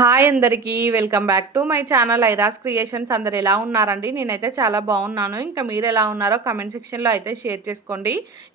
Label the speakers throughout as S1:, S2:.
S1: Hi అందరికీ welcome back to my channel Airas creations. అందరు ఎలా ఉన్నారండి? నేనైతే చాలా బాగున్నాను. ఇంకా మీరు ఎలా ఉన్నారో కమెంట్ సెక్షన్లో అయితే షేర్ చేసుకోండి.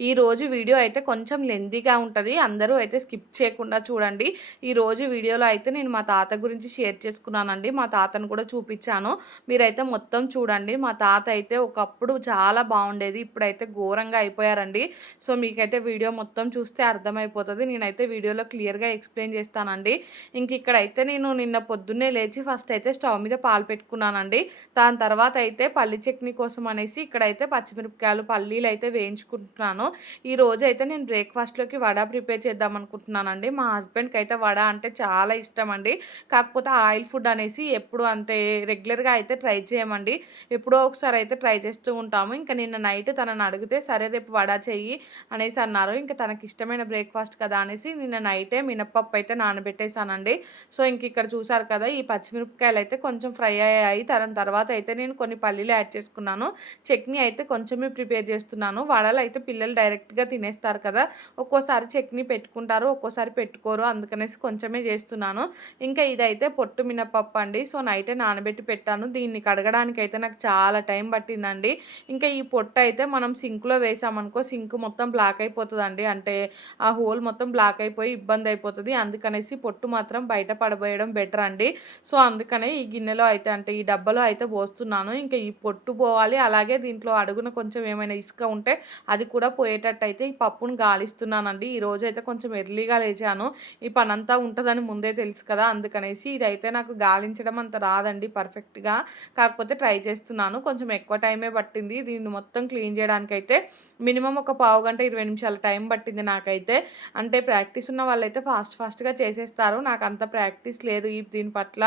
S1: ఈ రోజు వీడియో అయితే కొంచెం లెందీగా ఉంటుంది. అందరూ అయితే స్కిప్ చేయకుండా చూడండి. ఈ రోజు వీడియోలో అయితే నేను మా తాత గురించి షేర్ చేసుకున్నానండి. మా తాతను కూడా చూపించాను. మీరైతే మొత్తం చూడండి. మా తాత అయితే ఒకప్పుడు చాలా బాగుండేది. ఇప్పుడైతే ఘోరంగా అయిపోయారండి. సో మీకైతే వీడియో మొత్తం చూస్తే అర్థమైపోతుంది. నేనైతే వీడియోలో క్లియర్గా ఎక్స్ప్లెయిన్ చేస్తానండి. ఇంక ఇక్కడైతే నేను నిన్న పొద్దున్నే లేచి ఫస్ట్ అయితే స్టవ్ మీద పాలు పెట్టుకున్నానండి. దాని తర్వాత అయితే పల్లి చట్నీ కోసం అనేసి ఇక్కడైతే పచ్చిమిరపకాయలు పల్లీలు అయితే వేయించుకుంటున్నాను. ఈ రోజు అయితే నేను బ్రేక్ఫాస్ట్లోకి వడ ప్రిపేర్ చేద్దాం అనుకుంటున్నానండి. మా హస్బెండ్కి అయితే వడ అంటే చాలా ఇష్టం అండి. కాకపోతే ఆయిల్ ఫుడ్ అనేసి ఎప్పుడు అంతే రెగ్యులర్గా అయితే ట్రై చేయమండి. ఎప్పుడో ఒకసారి అయితే ట్రై చేస్తూ ఉంటాము. ఇంకా నిన్న నైట్ తనని అడిగితే సరే రేపు వడ చెయ్యి అనేసి అన్నారు. ఇంకా తనకి ఇష్టమైన బ్రేక్ఫాస్ట్ కదా అనేసి నిన్న నైటే మినప్పప్పు అయితే నానబెట్టేశానండి. సో ఇంక ఇక్కడ చూసారు కదా ఈ పచ్చిమిరపకాయలు అయితే కొంచెం ఫ్రై అయ్యాయి. తరం తర్వాత అయితే నేను కొన్ని పల్లీలు యాడ్ చేసుకున్నాను. చట్నీ అయితే కొంచెమే ప్రిపేర్ చేస్తున్నాను. వడలు అయితే పిల్లలు డైరెక్ట్గా తినేస్తారు కదా ఒక్కోసారి చట్నీ పెట్టుకుంటారు ఒక్కోసారి పెట్టుకోరు అందుకనేసి కొంచెమే చేస్తున్నాను. ఇంకా ఇదైతే పొట్టు మినపప్పు అండి. సో నైటే నానబెట్టి పెట్టాను. దీన్ని కడగడానికి అయితే నాకు చాలా టైం పట్టిందండి. ఇంకా ఈ పొట్టు అయితే మనం సింక్లో వేసామనుకో సింక్ మొత్తం బ్లాక్ అయిపోతుందండి. అంటే ఆ హోల్ మొత్తం బ్లాక్ అయిపోయి ఇబ్బంది అయిపోతుంది. అందుకనేసి పొట్టు మాత్రం బయట పడబోయడం బెటర్ అండి. సో అందుకనే ఈ గిన్నెలో అయితే అంటే ఈ డబ్బాలో అయితే పోస్తున్నాను. ఇంకా ఈ పొట్టు పోవాలి. అలాగే దీంట్లో అడుగున కొంచెం ఏమైనా ఇసుక ఉంటే అది కూడా పోయేటట్టు అయితే ఈ పప్పును గాలిస్తున్నానండి. ఈ రోజు అయితే కొంచెం ఎర్లీగా లేచాను. ఈ పని అంతా ఉంటుందని ముందే తెలుసు కదా. అందుకనేసి ఇదైతే నాకు గాలించడం అంత రాదండి పర్ఫెక్ట్గా. కాకపోతే ట్రై చేస్తున్నాను. కొంచెం ఎక్కువ టైమే పట్టింది. దీన్ని మొత్తం క్లీన్ చేయడానికి అయితే మినిమం ఒక పావు గంట ఇరవై నిమిషాల టైం పట్టింది నాకైతే. అంటే ప్రాక్టీస్ ఉన్న వాళ్ళైతే ఫాస్ట్ ఫాస్ట్గా చేసేస్తారు. నాకు అంత ప్రాక్టీస్ లేదు. ఈ దీని పట్ల.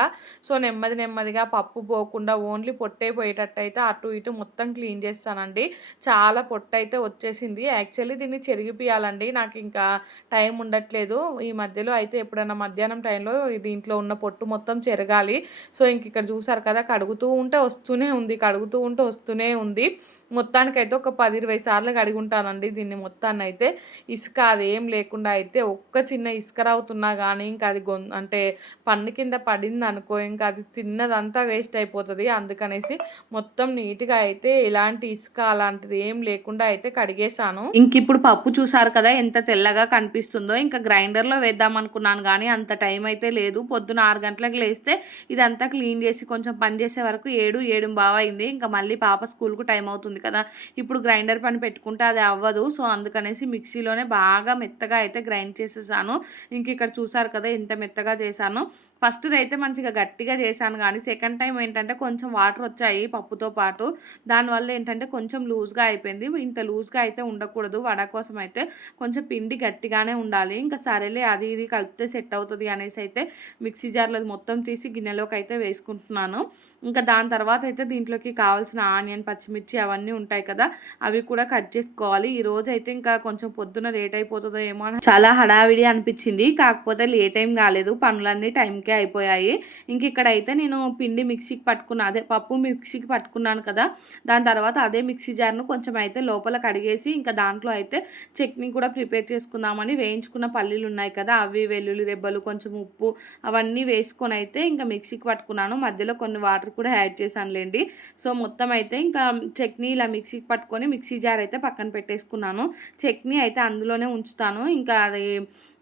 S1: సో నెమ్మది నెమ్మదిగా పప్పు పోకుండా ఓన్లీ పొట్టే పోయేటట్టయితే అటు ఇటు మొత్తం క్లీన్ చేస్తానండి. చాలా పొట్టయితే వచ్చేసింది. యాక్చువల్లీ దీన్ని చెరిగిపియాలండి. నాకు ఇంకా టైం ఉండట్లేదు. ఈ మధ్యలో అయితే ఎప్పుడైనా మధ్యాహ్నం టైంలో దీంట్లో ఉన్న పొట్టు మొత్తం చెరగాలి. సో ఇంక ఇక్కడ చూసారు కదా కడుగుతూ ఉంటే వస్తూనే ఉంది కడుగుతూ ఉంటే వస్తూనే ఉంది. మొత్తానికైతే ఒక పది ఇరవై సార్లు కడిగి ఉంటానండి దీన్ని మొత్తాన్ని అయితే ఇసుక అది ఏం లేకుండా అయితే ఒక్క చిన్న ఇసుక రావుతున్నా కానీ ఇంకా అది గొం అంటే పన్ను కింద పడింది అనుకో ఇంకా అది తిన్నదంతా వేస్ట్ అయిపోతుంది. అందుకనేసి మొత్తం నీట్గా అయితే ఎలాంటి ఇసుక అలాంటిది ఏం లేకుండా అయితే కడిగేశాను. ఇంక ఇప్పుడు పప్పు చూసారు కదా ఎంత తెల్లగా కనిపిస్తుందో ఇంకా గ్రైండర్లో వేద్దాం అనుకున్నాను కానీ అంత టైం అయితే లేదు. పొద్దున ఆరు గంటలకు లేస్తే ఇదంతా క్లీన్ చేసి కొంచెం పని చేసే వరకు ఏడు ఏడు బాగా అయింది ఇంకా మళ్ళీ పాప స్కూల్కు టైం అవుతుంది కదా. ఇప్పుడు గ్రైండర్ పని పెట్టుకుంటే అది అవ్వదు. సో అందుకనేసి మిక్సీలోనే బాగా మెత్తగా అయితే గ్రైండ్ చేసేసాను. ఇంక ఇక్కడ చూసారు కదా ఎంత మెత్తగా చేశాను. ఫస్ట్ది అయితే మంచిగా గట్టిగా చేశాను కానీ సెకండ్ టైం ఏంటంటే కొంచెం వాటర్ వచ్చాయి పప్పుతో పాటు. దానివల్ల ఏంటంటే కొంచెం లూజ్గా అయిపోయింది. ఇంత లూజ్గా అయితే ఉండకూడదు. వడ కోసం అయితే కొంచెం పిండి గట్టిగానే ఉండాలి. ఇంకా సరేలే అది ఇది కలిపితే సెట్ అవుతుంది అనేసి అయితే మిక్సీ జార్లో మొత్తం తీసి గిన్నెలోకి అయితే వేసుకుంటున్నాను. ఇంకా దాని తర్వాత అయితే దీంట్లోకి కావాల్సిన ఆనియన్ పచ్చిమిర్చి అవన్నీ ఉంటాయి కదా అవి కూడా కట్ చేసుకోవాలి. ఈ రోజు అయితే ఇంకా కొంచెం పొద్దున లేట్ అయిపోతుందో ఏమో చాలా హడావిడి అనిపించింది. కాకపోతే లేట్ ఏం కాలేదు. పనులన్నీ టైంకి అయిపోయాయి. ఇంక ఇక్కడ అయితే నేను పిండి మిక్సీకి పట్టుకున్నా అదే పప్పు మిక్సీకి పట్టుకున్నాను కదా. దాని తర్వాత అదే మిక్సీ జార్ను కొంచెం అయితే లోపల కడిగేసి ఇంకా దాంట్లో అయితే చట్నీ కూడా ప్రిపేర్ చేసుకుందామని వేయించుకున్న పల్లీలు ఉన్నాయి కదా. అవి వెల్లుల్లి రెబ్బలు కొంచెం ఉప్పు అవన్నీ వేసుకొని అయితే ఇంకా మిక్సీకి పట్టుకున్నాను. మధ్యలో కొన్ని వాటర్ కూడా యాడ్ చేశానులేండి. సో మొత్తం అయితే ఇంకా చట్నీ ఇలా మిక్సీకి పట్టుకొని మిక్సీ జార్ అయితే పక్కన పెట్టేసుకున్నాను. చట్నీ అయితే అందులోనే ఉంచుతాను. ఇంకా అది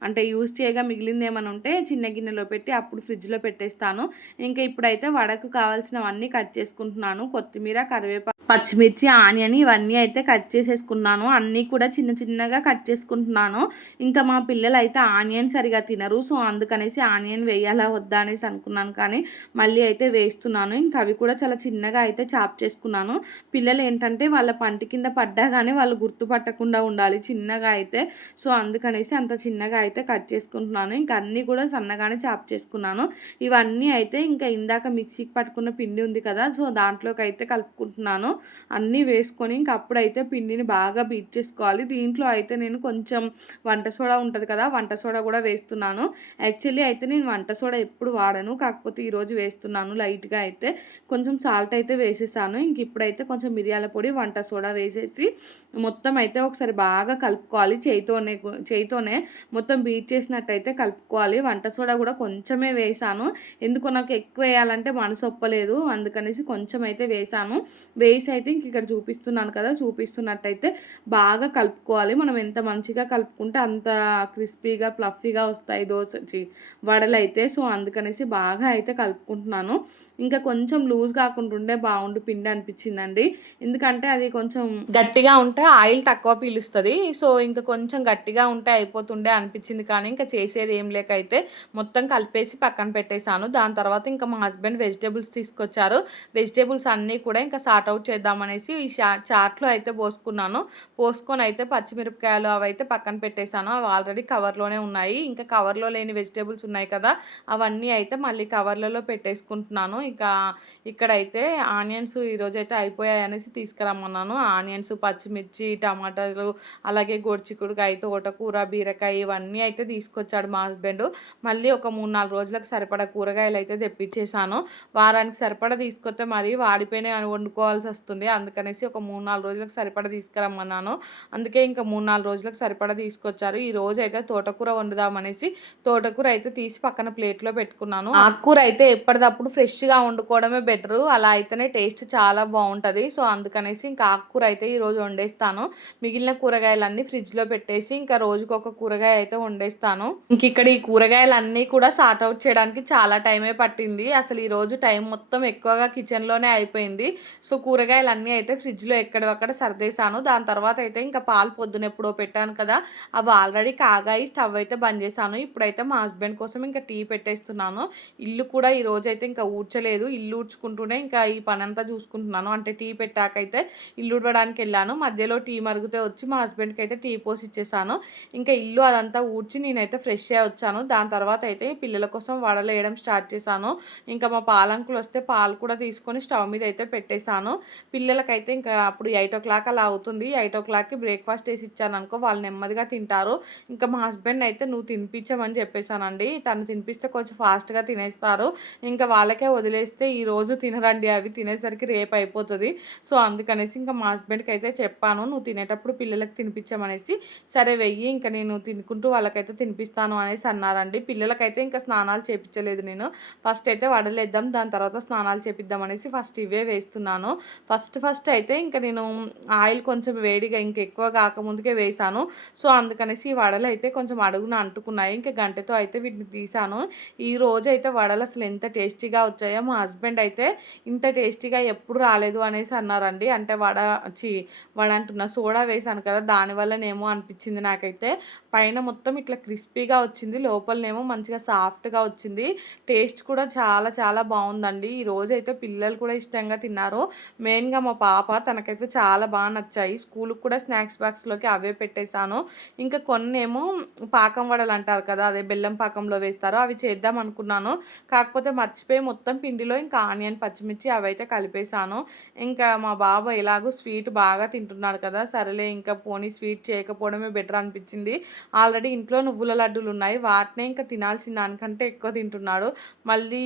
S1: అంటే యూజ్ చేయగా మిగిలింది ఏమైనా ఉంటే చిన్న గిన్నెలో పెట్టి అప్పుడు ఫ్రిడ్జ్లో పెట్టేస్తాను. ఇంకా ఇప్పుడైతే వడకు కావాల్సినవన్నీ కట్ చేసుకుంటున్నాను. కొత్తిమీర కరివేపాకు పచ్చిమిర్చి ఆనియన్ ఇవన్నీ అయితే కట్ చేసేసుకున్నాను. అన్నీ కూడా చిన్న చిన్నగా కట్ చేసుకుంటున్నాను. ఇంకా మా పిల్లలు అయితే ఆనియన్ సరిగా తినరు. సో అందుకనేసి ఆనియన్ వేయాలా వద్దా అనేసి అనుకున్నాను. కానీ మళ్ళీ అయితే వేస్తున్నాను. ఇంకా అవి కూడా చాలా చిన్నగా అయితే చాప్ చేసుకున్నాను. పిల్లలు ఏంటంటే వాళ్ళ పంటి కింద పడ్డా కానీ వాళ్ళు గుర్తుపట్టకుండా ఉండాలి. చిన్నగా అయితే. సో అందుకనేసి అంత చిన్నగా అయితే కట్ చేసుకుంటున్నాను. ఇంకా అన్నీ కూడా సన్నగానే చాప్ చేసుకున్నాను. ఇవన్నీ అయితే ఇంకా ఇందాక మిక్సీకి పట్టుకున్న పిండి ఉంది కదా సో దాంట్లోకి అయితే కలుపుకుంటున్నాను. అన్నీ వేసుకొని ఇంక అప్పుడైతే పిండిని బాగా బీట్ చేసుకోవాలి. దీంట్లో అయితే నేను కొంచెం వంట సోడా ఉంటుంది కదా వంట సోడా కూడా వేస్తున్నాను. యాక్చువల్లీ అయితే నేను వంట సోడా ఎప్పుడు వాడను కాకపోతే ఈరోజు వేస్తున్నాను లైట్గా అయితే. కొంచెం సాల్ట్ అయితే వేసేసాను. ఇంక ఇప్పుడైతే కొంచెం మిరియాల పొడి వంట సోడా వేసేసి మొత్తం అయితే ఒకసారి బాగా కలుపుకోవాలి చేయితోనే చేయితోనే. మొత్తం బీట్ చేసినట్టయితే కలుపుకోవాలి. వంట సోడా కూడా కొంచెమే వేసాను. ఎందుకు నాకు ఎక్కువ వేయాలంటే మనసు ఒప్పలేదు. అందుకనేసి కొంచెం అయితే వేసాను. వేసి అయితే ఇంక ఇక్కడ చూపిస్తున్నాను కదా చూపిస్తున్నట్టయితే బాగా కలుపుకోవాలి. మనం ఎంత మంచిగా కలుపుకుంటే అంత క్రిస్పీగా ప్లఫీగా వస్తాయి దోశ వడలు అయితే సో అందుకనేసి బాగా అయితే కలుపుకుంటున్నాను. ఇంకా కొంచెం లూజ్ కాకుండా ఉండే బాగుండు పిండి అనిపించిందండి. ఎందుకంటే అది కొంచెం గట్టిగా ఉంటే ఆయిల్ తక్కువ పీలుస్తుంది. సో ఇంకా కొంచెం గట్టిగా ఉంటే అయిపోతుండే అనిపించింది. కానీ ఇంకా చేసేది ఏం లేక అయితే మొత్తం కలిపేసి పక్కన పెట్టేశాను. దాని తర్వాత ఇంకా మా హస్బెండ్ వెజిటేబుల్స్ తీసుకొచ్చారు. వెజిటేబుల్స్ అన్నీ కూడా ఇంకా సార్ట్ అవుట్ చేద్దామనేసి ఈ చాట్లో అయితే పోసుకున్నాను. పోసుకొని అయితే పచ్చిమిరపకాయలు అవి అయితే పక్కన పెట్టేశాను. అవి ఆల్రెడీ కవర్లోనే ఉన్నాయి. ఇంకా కవర్లో లేని వెజిటేబుల్స్ ఉన్నాయి కదా అవన్నీ అయితే మళ్ళీ కవర్లలో పెట్టేసుకుంటున్నాను. ఇంకా ఇక్కడైతే ఆనియన్స్ ఈరోజు అయితే అయిపోయాయి అనేసి తీసుకురమ్మన్నాను. ఆనియన్స్ పచ్చిమిర్చి టమాటాలు అలాగే గోడ్చిక్కుడుకాయ తోటకూర బీరకాయ ఇవన్నీ అయితే తీసుకొచ్చాడు మా హస్బెండ్. మళ్ళీ ఒక మూడు నాలుగు రోజులకు సరిపడా కూరగాయలు అయితే తెప్పించేశాను. వారానికి సరిపడా తీసుకొస్తే మరి వాడిపోయినాయి వండుకోవాల్సి వస్తుంది. అందుకనేసి ఒక మూడు నాలుగు రోజులకు సరిపడా తీసుకురమ్మన్నాను. అందుకే ఇంకా మూడు నాలుగు రోజులకు సరిపడా తీసుకొచ్చారు. ఈ రోజు అయితే తోటకూర వండుదామనేసి తోటకూర అయితే తీసి పక్కన ప్లేట్లో పెట్టుకున్నాను. ఆకుకూర అయితే ఎప్పటికప్పుడు ఫ్రెష్గా ఫ్రెష్గా వండుకోవడమే బెటరు అలా అయితేనే టేస్ట్ చాలా బాగుంటుంది. సో అందుకనేసి ఇంకా ఆకుకూర అయితే ఈరోజు వండేస్తాను. మిగిలిన కూరగాయలన్నీ ఫ్రిడ్జ్లో పెట్టేసి ఇంకా రోజుకు ఒక కూరగాయ అయితే వండేస్తాను. ఇంక ఇక్కడ ఈ కూరగాయలన్నీ కూడా సార్ట్ అవుట్ చేయడానికి చాలా టైమే పట్టింది. అసలు ఈరోజు టైం మొత్తం ఎక్కువగా కిచెన్లోనే అయిపోయింది. సో కూరగాయలన్నీ అయితే ఫ్రిడ్జ్లో ఎక్కడక్కడ సర్దేశాను. దాని తర్వాత అయితే ఇంకా పాలు పొద్దున ఎప్పుడో పెట్టాను కదా అవి ఆల్రెడీ కాగాయి స్టవ్ అయితే బంద్ చేశాను. ఇప్పుడైతే మా హస్బెండ్ కోసం ఇంకా టీ పెట్టేస్తున్నాను. ఇల్లు కూడా ఈ అయితే ఇంకా ఊడ్చలేదు లేదు ఇల్లు ఊడ్చుకుంటూనే ఇంకా ఈ పని అంతా చూసుకుంటున్నాను. అంటే టీ పెట్టాకైతే ఇల్లు ఉడవడానికి వెళ్ళాను. మధ్యలో టీ మరుగుతే వచ్చి మా హస్బెండ్కి అయితే టీ పోసి ఇచ్చేసాను. ఇంకా ఇల్లు అదంతా ఊడ్చి నేనైతే ఫ్రెష్ అయ్యి వచ్చాను. దాని తర్వాత అయితే పిల్లల కోసం వడలు వేయడం స్టార్ట్ చేశాను. ఇంకా మా పాలంకులు వస్తే పాలు కూడా తీసుకొని స్టవ్ మీద అయితే పెట్టేశాను. పిల్లలకైతే ఇంకా అప్పుడు ఎయిట్ ఓ క్లాక్ అలా అవుతుంది. ఎయిట్ ఓ క్లాక్కి బ్రేక్ఫాస్ట్ వేసి ఇచ్చాను అనుకో వాళ్ళు నెమ్మదిగా తింటారు. ఇంకా మా హస్బెండ్ అయితే నువ్వు తినిపించమని చెప్పేశానండి. తను తినిపిస్తే కొంచెం ఫాస్ట్గా తినేస్తారు. ఇంకా వాళ్ళకే వదిలే వదిలేస్తే ఈరోజు తినరండి అవి తినేసరికి రేపు అయిపోతుంది. సో అందుకనేసి ఇంకా మా హస్బెండ్కి అయితే చెప్పాను నువ్వు తినేటప్పుడు పిల్లలకి తినిపించమనేసి సరే వెయ్యి ఇంకా నేను తినుకుంటూ వాళ్ళకైతే తినిపిస్తాను అనేసి అన్నారండి. పిల్లలకైతే ఇంకా స్నానాలు చేపించలేదు నేను. ఫస్ట్ అయితే వడలేద్దాం దాని తర్వాత స్నానాలు చేపిద్దాం అనేసి ఫస్ట్ ఇవే వేస్తున్నాను. ఫస్ట్ ఫస్ట్ అయితే ఇంకా నేను ఆయిల్ కొంచెం వేడిగా ఇంక ఎక్కువ కాకముందుకే వేసాను సో అందుకనేసి ఈ వడలు అయితే కొంచెం అడుగున అంటుకున్నాయి. ఇంకా గంటతో అయితే వీటిని తీసాను ఈ రోజు అయితే వడలు అసలు ఎంత టేస్టీగా వచ్చాయో మా హస్బెండ్ అయితే ఇంత టేస్టీగా ఎప్పుడు రాలేదు అనేసి అన్నారండి. అంటే వడ చి వడ అంటున్న సోడా వేసాను కదా దానివల్లనేమో అనిపించింది నాకైతే. పైన మొత్తం ఇట్లా క్రిస్పీగా వచ్చింది లోపలనేమో మంచిగా సాఫ్ట్గా వచ్చింది. టేస్ట్ కూడా చాలా చాలా బాగుందండి. ఈ రోజైతే అయితే పిల్లలు కూడా ఇష్టంగా తిన్నారు. మెయిన్గా మా పాప తనకైతే చాలా బాగా నచ్చాయి. స్కూల్కి కూడా స్నాక్స్ బాక్స్లోకి అవే పెట్టేశాను. ఇంకా కొన్ని ఏమో పాకం వడలు అంటారు కదా అదే బెల్లం పాకంలో వేస్తారు అవి చేద్దాం అనుకున్నాను కాకపోతే మర్చిపోయి మొత్తం పిండిలో ఇంకా ఆనియన్ పచ్చిమిర్చి అవైతే కలిపేశాను. ఇంకా మా బాబు ఎలాగో స్వీట్ బాగా తింటున్నాడు కదా సరేలే ఇంకా పోనీ స్వీట్ చేయకపోవడమే బెటర్ అనిపించింది. ఆల్రెడీ ఇంట్లో నువ్వుల లడ్డూలు ఉన్నాయి వాటినే ఇంకా తినాల్సిన దానికంటే ఎక్కువ తింటున్నాడు. మళ్ళీ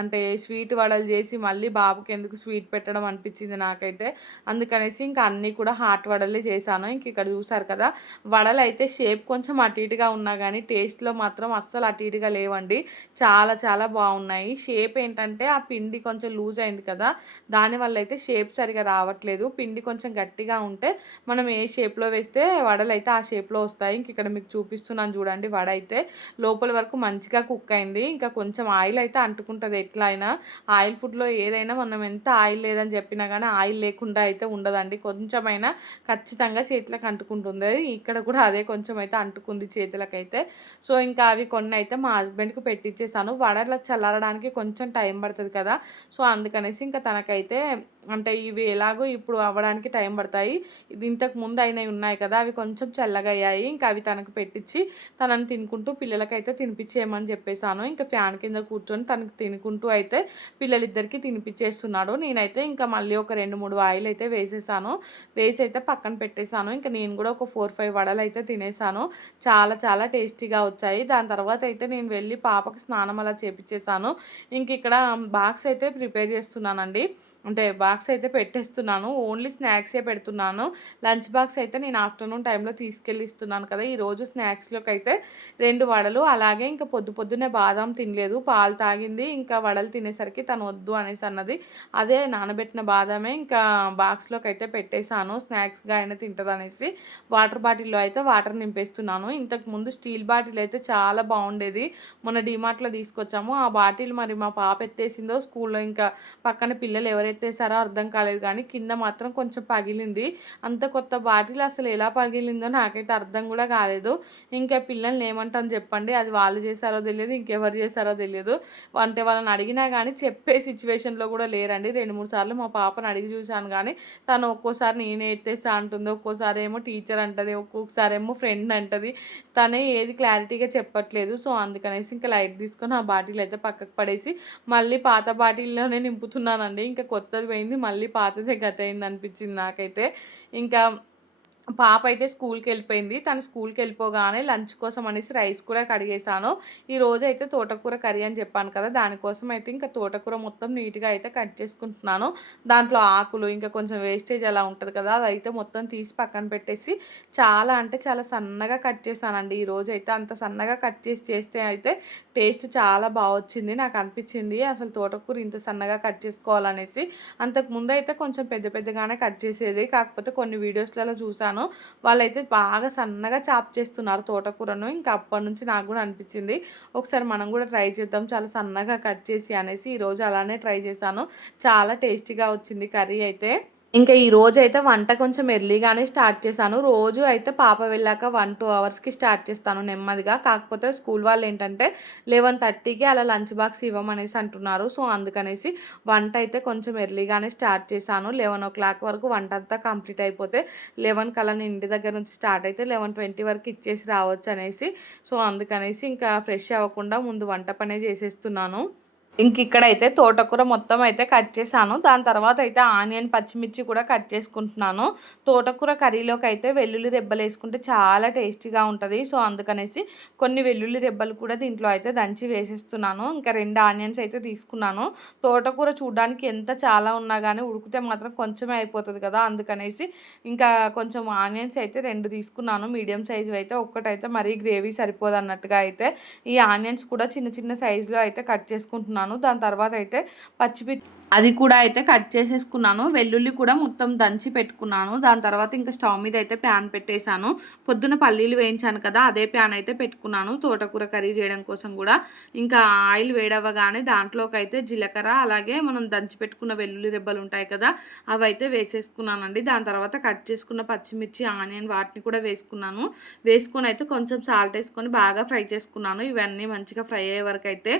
S1: అంటే స్వీట్ వడలు చేసి మళ్ళీ బాబుకి ఎందుకు స్వీట్ పెట్టడం అనిపించింది నాకైతే. అందుకనేసి ఇంకా అన్నీ కూడా హాట్ వడలే చేశాను. ఇంక ఇక్కడ చూసారు కదా వడలు అయితే షేప్ కొంచెం అటు ఇటుగా ఉన్నా కానీ టేస్ట్లో మాత్రం అస్సలు అటు ఇటుగా లేవండి. చాలా చాలా బాగున్నాయి. షేప్ ఏంటంటే అంటే ఆ పిండి కొంచెం లూజ్ అయింది కదా దానివల్ల అయితే షేప్ సరిగా రావట్లేదు. పిండి కొంచెం గట్టిగా ఉంటే మనం ఏ షేప్లో వేస్తే వడలు అయితే ఆ షేప్లో వస్తాయి. ఇంక ఇక్కడ మీకు చూపిస్తున్నాను చూడండి వడ అయితే. లోపల వరకు మంచిగా కుక్ అయింది. ఇంకా కొంచెం ఆయిల్ అయితే అంటుకుంటుంది ఎట్లా అయినా ఆయిల్ ఫుడ్లో ఏదైనా మనం ఎంత ఆయిల్ లేదని చెప్పినా కానీ ఆయిల్ లేకుండా అయితే ఉండదండి. కొంచెమైనా ఖచ్చితంగా చేతులకు అంటుకుంటుంది. ఇక్కడ కూడా అదే కొంచెం అయితే అంటుకుంది చేతులకైతే. సో ఇంకా అవి కొన్ని అయితే మా హస్బెండ్కి పెట్టించేసాను వడలు చల్లడానికి కొంచెం టైం పడుతుంది కదా. సో అందుకనేసి ఇంకా తనకైతే అంటే ఇవి ఎలాగో ఇప్పుడు అవ్వడానికి టైం పడతాయి. ఇది ఇంతకు ముందు అయినవి ఉన్నాయి కదా అవి కొంచెం చల్లగా అయ్యాయి ఇంకా అవి తనకు పెట్టించి తనని తినుకుంటూ పిల్లలకైతే తినిపించేయమని చెప్పేశాను. ఇంకా ఫ్యాన్ కింద కూర్చొని తనకు తినుకుంటూ అయితే పిల్లలిద్దరికి తినిపించేస్తున్నాడు నేనైతే ఇంకా మళ్ళీ ఒక రెండు మూడు ఆయిల్ అయితే వేసేసాను వేసి అయితే పక్కన పెట్టేశాను. ఇంకా నేను కూడా ఒక ఫోర్ ఫైవ్ వడలు అయితే తినేసాను చాలా చాలా టేస్టీగా వచ్చాయి. దాని తర్వాత అయితే నేను వెళ్ళి పాపకి స్నానం అలా చేపించేసాను ఇంక ఇక్కడ బాక్స్ అయితే ప్రిపేర్ చేస్తున్నానండి. అంటే బాక్స్ అయితే పెట్టేస్తున్నాను. ఓన్లీ స్నాక్సే పెడుతున్నాను. లంచ్ బాక్స్ అయితే నేను ఆఫ్టర్నూన్ టైంలో తీసుకెళ్ళి ఇస్తున్నాను కదా. ఈరోజు స్నాక్స్లోకి అయితే రెండు వడలు. అలాగే ఇంకా పొద్దు పొద్దున్నే బాదం తినలేదు. పాలు తాగింది. ఇంకా వడలు తినేసరికి తను వద్దు అనేసి అన్నది. అదే నానబెట్టిన బాదమే ఇంకా బాక్స్లోకి అయితే పెట్టేశాను స్నాక్స్గా అయినా తింటుంది అనేసి వాటర్ బాటిల్లో అయితే వాటర్ నింపేస్తున్నాను. ఇంతకు ముందు స్టీల్ బాటిల్ అయితే చాలా బాగుండేది. మొన్న డిమార్ట్లో తీసుకొచ్చాము. ఆ బాటిల్ మరి మా పాప ఎత్తేసిందో స్కూల్లో ఇంకా పక్కన పిల్లలు ఎవరైతే ఎత్తేసారో అర్థం కాలేదు కానీ కింద మాత్రం కొంచెం పగిలింది. అంత కొత్త బాటిల్ అసలు ఎలా పగిలిందో నాకైతే అర్థం కూడా కాలేదు. ఇంకా పిల్లల్ని ఏమంటాను చెప్పండి అది వాళ్ళు చేశారో తెలియదు ఇంకెవరు చేశారో తెలియదు. అంటే వాళ్ళని అడిగినా కానీ చెప్పే సిచ్యువేషన్లో కూడా లేరండి. రెండు మూడు సార్లు మా పాపను అడిగి చూశాను కానీ తను ఒక్కోసారి నేనే ఎత్తేసా అంటుంది ఒక్కోసారి ఏమో టీచర్ అంటుంది ఒక్కొక్కసారి ఏమో ఫ్రెండ్ అంటది. తనే ఏది క్లారిటీగా చెప్పట్లేదు. సో అందుకనేసి ఇంకా లైట్ తీసుకొని ఆ బాటిల్ అయితే పక్కకు పడేసి మళ్ళీ పాత బాటిల్లోనే నింపుతున్నానండి. ఇంకా కొత్త కొత్తది పోయింది మళ్ళీ పాతదే గత అయింది అనిపించింది నాకైతే. ఇంకా పాప అయితే స్కూల్కి వెళ్ళిపోయింది తను స్కూల్కి వెళ్ళిపోగానే లంచ్ కోసం అనేసి రైస్ కూడా కడిగేసాను ఈ రోజు అయితే తోటకూర కర్రీ అని చెప్పాను కదా! దానికోసం అయితే ఇంకా తోటకూర మొత్తం నీట్గా అయితే కట్ చేసుకుంటున్నాను. దాంట్లో ఆకులు ఇంకా కొంచెం వేస్టేజ్ అలా ఉంటుంది కదా! అదైతే మొత్తం తీసి పక్కన పెట్టేసి చాలా అంటే చాలా సన్నగా కట్ చేశానండి. ఈ రోజు అయితే అంత సన్నగా కట్ చేసి చేస్తే అయితే టేస్ట్ చాలా బాగా వచ్చింది. నాకు అనిపించింది అసలు తోటకూర ఇంత సన్నగా కట్ చేసుకోవాలనేసి. అంతకుముందు అయితే కొంచెం పెద్ద పెద్దగానే కట్ చేసేది. కాకపోతే కొన్ని వీడియోస్లలో చూసాను చేశాను వాళ్ళైతే బాగా సన్నగా చాప్ చేస్తున్నారు తోటకూరను. ఇంకా అప్పటి నుంచి నాకు కూడా అనిపించింది ఒకసారి మనం కూడా ట్రై చేద్దాం చాలా సన్నగా కట్ చేసి అనేసి ఈరోజు అలానే ట్రై చేశాను. చాలా టేస్టీగా వచ్చింది కర్రీ అయితే. ఇంకా ఈ రోజు అయితే వంట కొంచెం ఎర్లీగానే స్టార్ట్ చేశాను. రోజు అయితే పాప వెళ్ళాక వన్ టూ అవర్స్కి స్టార్ట్ చేస్తాను నెమ్మదిగా. కాకపోతే స్కూల్ వాళ్ళు ఏంటంటే లెవెన్ థర్టీకి అలా లంచ్ బాక్స్ ఇవ్వమనేసి అంటున్నారు. సో అందుకనేసి వంట అయితే కొంచెం ఎర్లీగానే స్టార్ట్ చేశాను. లెవెన్ ఓ క్లాక్ వరకు వంట అంతా కంప్లీట్ అయిపోతే లెవెన్ కల్లా ఇంటి దగ్గర నుంచి స్టార్ట్ అయితే లెవెన్ ట్వంటీ వరకు ఇచ్చేసి రావచ్చు అనేసి సో అందుకనేసి ఇంకా ఫ్రెష్ అవ్వకుండా ముందు వంట పనే చేసేస్తున్నాను. ఇంక ఇక్కడైతే తోటకూర మొత్తం అయితే కట్ చేశాను. దాని తర్వాత అయితే ఆనియన్ పచ్చిమిర్చి కూడా కట్ చేసుకుంటున్నాను. తోటకూర కర్రీలోకి అయితే వెల్లుల్లి రెబ్బలు వేసుకుంటే చాలా టేస్టీగా ఉంటుంది. సో అందుకనేసి కొన్ని వెల్లుల్లి రెబ్బలు కూడా దీంట్లో అయితే దంచి వేసేస్తున్నాను. ఇంకా రెండు ఆనియన్స్ అయితే తీసుకున్నాను. తోటకూర చూడడానికి ఎంత చాలా ఉన్నా కానీ ఉడికితే మాత్రం కొంచెమే అయిపోతుంది కదా. అందుకనేసి ఇంకా కొంచెం ఆనియన్స్ అయితే రెండు తీసుకున్నాను. మీడియం సైజు అయితే ఒక్కటైతే మరీ గ్రేవీ సరిపోదు అన్నట్టుగా అయితే ఈ ఆనియన్స్ కూడా చిన్న చిన్న సైజులో అయితే కట్ చేసుకుంటున్నాను. దాని తర్వాత అయితే పచ్చిమిర్చి అది కూడా అయితే కట్ చేసేసుకున్నాను. వెల్లుల్లి కూడా మొత్తం దంచి పెట్టుకున్నాను. దాని తర్వాత ఇంకా స్టవ్ మీద అయితే ప్యాన్ పెట్టేశాను. పొద్దున పల్లీలు వేయించాను కదా అదే ప్యాన్ అయితే పెట్టుకున్నాను. తోటకూర కర్రీ చేయడం కోసం కూడా. ఇంకా ఆయిల్ వేడవ్వగానే దాంట్లోకి అయితే జీలకర్ర అలాగే మనం దంచి పెట్టుకున్న వెల్లుల్లి రెబ్బలు ఉంటాయి కదా అవి అయితే వేసేసుకున్నానండి. దాని తర్వాత కట్ చేసుకున్న పచ్చిమిర్చి ఆనియన్ వాటిని కూడా వేసుకున్నాను. వేసుకొని అయితే కొంచెం సాల్ట్ వేసుకొని బాగా ఫ్రై చేసుకున్నాను. ఇవన్నీ మంచిగా ఫ్రై అయ్యే వరకు అయితే